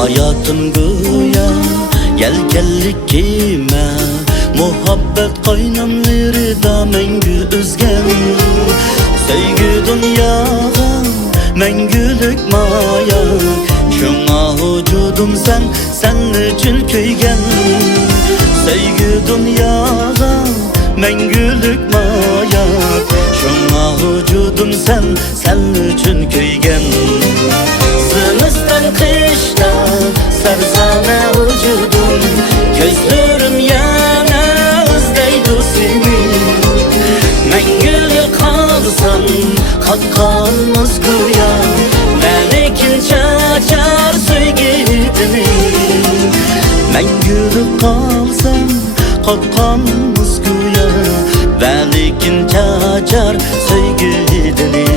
Hayatım güya gellik kime, muhabbet qaynamlarida mengü özgen. Sevgi dunyoga mengülük maya, şuna vücudum sen üçün kuygan. Sevgi dunyoga mengülük maya, şuna vücudum sen üçün kuygan. Sınıstan kışta sarsana vücudum, gözlerim yana özleydi seni. Mengülük kalsam katkanmız güya, melekin çaçar sevgilini. Mengülük kalsam katkanmız güya, melekin çaçar sevgilini.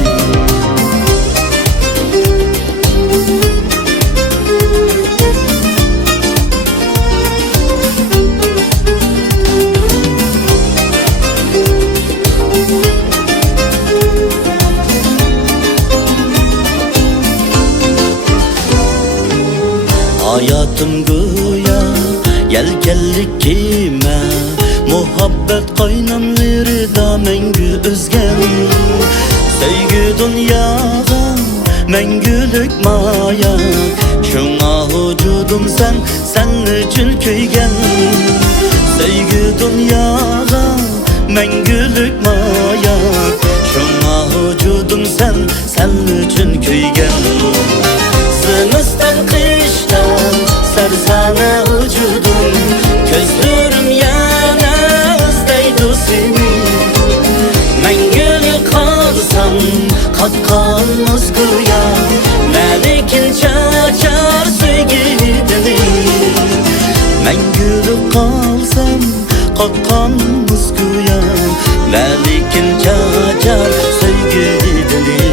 Hayatım güya gellik kime, muhabbet qaynamlarida mengü özgen. Sevgi dunyoga mengülük maya, şuna vücudum sen üçün kuygan. Sevgi dunyoga mengülük maya, şuna vücudum sen üçün kuygan. Sınıstan kıştan sarsana vücudum, gözlerim yana özleydi seni. Mengülük kalsam katkanmız güya, melekin çaçar sevgilini. Mengülük kalsam katkanmız güya, melekin çaçar sevgilini.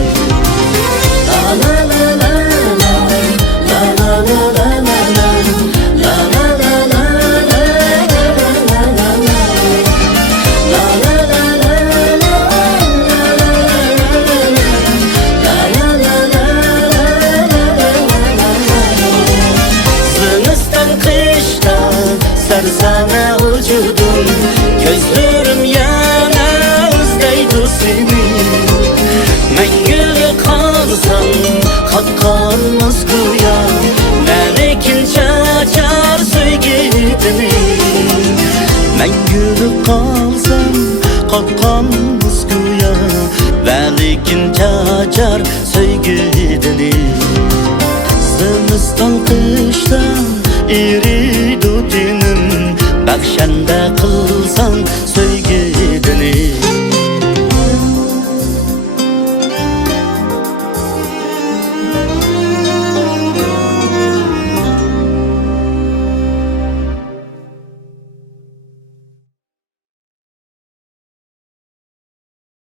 Sarsana vücudum, gözlerim yana özleydi seni. Mengülük kalsam katkanmız güya, melekin çaçar sevgilini. Mengülük kalsam katkanmız güya, melekin çaçar sevgilini. Sınıstan kıştan eriydi dinim, bakşanda kılsan sevgi.